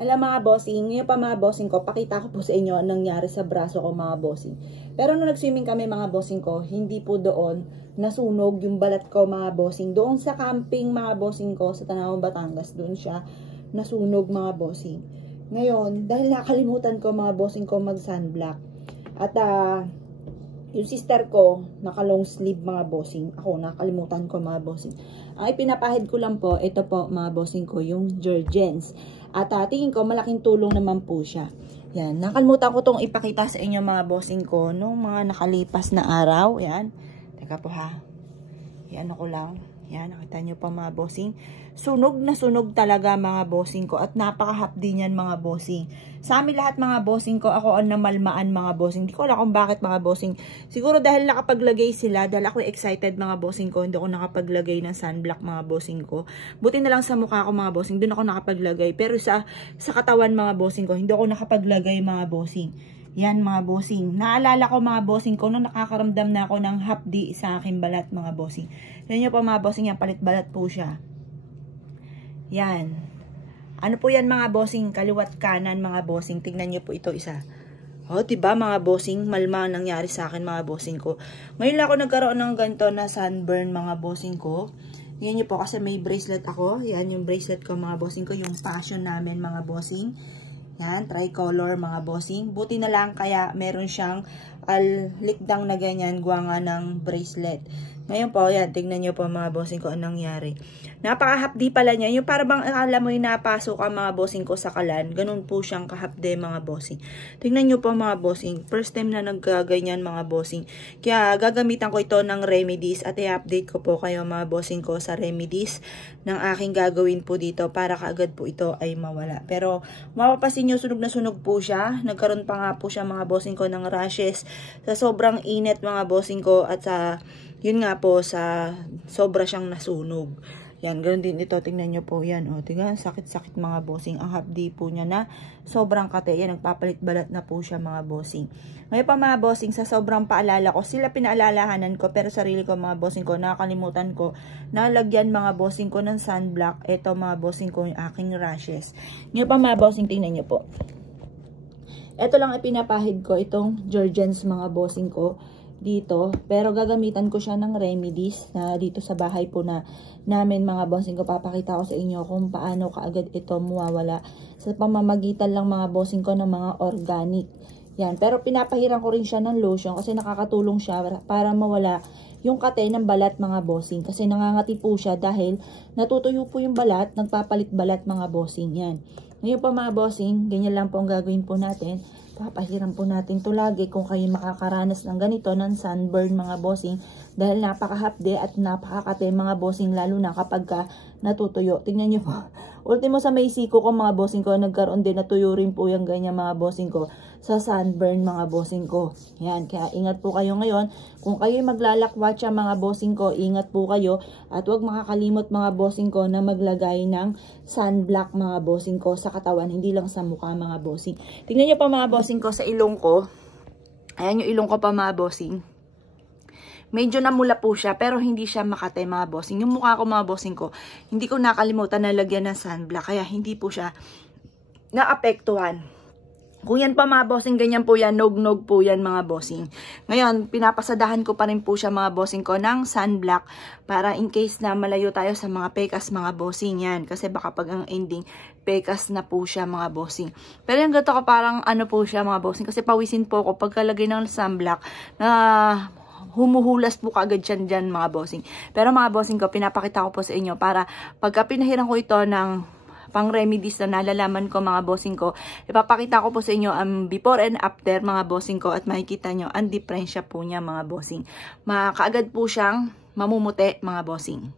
Hala mga bossing, ngayon pa mga bossing ko, pakita ko po sa inyo ang nangyari sa braso ko mga bossing. Pero nung nag-swimming kami mga bossing ko, hindi po doon nasunog yung balat ko mga bossing. Doon sa camping mga bossing ko sa Tanawang Batangas, doon siya nasunog mga bossing. Ngayon, dahil nakalimutan ko mga bossing ko mag-sunblock. At yung sister ko, naka long sleeve mga bossing. Ako, nakalimutan ko mga bossing. Ang ipinapahid ko lang po, ito po mga bossing ko, yung Jergens. At tingin ko, malaking tulong naman po siya. Yan, nakalimutan ko tong ipakita sa inyo mga bossing ko, nung mga nakalipas na araw. Yan, teka po ha. Yan ako lang. Yan, nakita nyo pa mga bossing. Sunog na sunog talaga mga bossing ko. At napakahapdi niyan mga bossing. Sa amin lahat mga bossing ko, ako ang namalmaan mga bossing. Hindi ko alam kung bakit mga bossing. Siguro dahil nakapaglagay sila, dahil ako excited mga bossing ko, hindi ako nakapaglagay ng sunblock mga bossing ko. Buti na lang sa mukha ko mga bossing, doon ako nakapaglagay. Pero sa katawan mga bossing ko, hindi ako nakapaglagay mga bossing. Yan mga bossing. Naalala ko mga bossing ko nung nakakaramdam na ako ng hapdi sa aking balat mga bossing. Yan nyo po mga bossing, yan palit balat po siya. Yan. Ano po yan mga bossing? Kaliwat kanan mga bossing. Tignan nyo po ito isa. O, diba mga bossing? Malma ang nangyari sa akin mga bossing ko. Ngayon lang ako nagkaroon ng ganito na sunburn mga bossing ko. Yan nyo po kasi may bracelet ako. Yan yung bracelet ko mga bossing ko. Yung passion namin mga bossing. Yan, tricolor mga bossing. Buti na lang kaya meron siyang likdang na ganyan, guwanga ng bracelet. Ngayon po, yan, tignan nyo po mga bossing ko anong nangyari. Napakahapdi pala niya. Yung parang alam mo yung napasok ang mga bossing ko sa kalan. Ganun po siyang kahapde mga bossing. Tignan nyo po mga bossing. First time na naggaganyan mga bossing. Kaya gagamitan ko ito ng remedies at i-update ko po kayo mga bossing ko sa remedies ng aking gagawin po dito para kaagad po ito ay mawala. Pero mapapasin nyo, sunog na sunog po siya. Nagkaroon pa nga po siya mga bossing ko ng rashes sa sobrang init mga bossing ko at sa yun nga po sa sobra siyang nasunog. Yan, ganoon din ito. Tingnan nyo po yan. O, tingnan, sakit-sakit mga bossing. Ang hapdi po niya na sobrang kate. Yan, nagpapalit-balat na po siya mga bossing. Ngayon pa mga bossing, sa sobrang paalala ko, sila pinaalalahanan ko, pero sarili ko mga bossing ko, nakakalimutan ko, nalagyan mga bossing ko ng sunblock. Ito mga bossing ko, yung aking rashes. Ngayon pa mga bossing, tingnan nyo po. Ito lang ipinapahid ko, itong Jergens mga bossing ko dito, pero gagamitan ko siya ng remedies na dito sa bahay po na namin mga bossing ko. Papakita ko sa inyo kung paano kaagad ito mawawala sa pamamagitan lang mga bossing ko ng mga organic. Yan, pero pinapahiran ko rin siya ng lotion kasi nakakatulong siya para mawala yung kate ng balat mga bossing, kasi nangangati po siya dahil natutuyo po yung balat, nagpapalit balat mga bossing. Yan, ngayon pa mga bossing, ganyan lang po ang gagawin po natin. Papahiram po natin to lagi kung kayo makakaranas ng ganito ng sunburn mga bossing, dahil napakahapde at napakakate mga bossing, lalo na kapag natutuyo. Tingnan nyo po, ultimo sa may siko ko mga bossing ko, nagkaroon din, natuyo rin po yung ganyan mga bossing ko sa sunburn mga bossing ko. Yan, kaya ingat po kayo ngayon. Kung kayo maglalakwatsa mga bossing ko, ingat po kayo at huwag makakalimot mga bossing ko na maglagay ng sunblock mga bossing ko sa katawan, hindi lang sa mukha mga bossing. Tingnan nyo pa mga bossing ko sa ilong ko. Ayan yung ilong ko pa mga bossing. Medyo namula po siya, pero hindi siya makate mga bossing. Yung mukha ko mga bossing ko, hindi ko nakalimutan na lagyan ng sunblock, kaya hindi po siya naapektuhan. Kung yan pa mga bossing, ganyan po yan, nog-nog po yan mga bossing. Ngayon, pinapasadahan ko pa rin po siya mga bossing ko ng sunblock para in case na malayo tayo sa mga pekas mga bossing yan. Kasi baka pag ang ending, pekas na po siya mga bossing. Pero yung gato ko parang ano po siya mga bossing, kasi pawisin po ako pagkalagay ng sunblock na humuhulas po kaagad dyan mga bossing. Pero mga bossing ko, pinapakita ko po sa inyo para pagka pinahiran ko ito ng pang remedies na nalalaman ko mga bossing ko, ipapakita ko po sa inyo ang before and after mga bossing ko, at makikita nyo ang diferensya po niya mga bossing. Kaagad po siyang mamumuti mga bossing.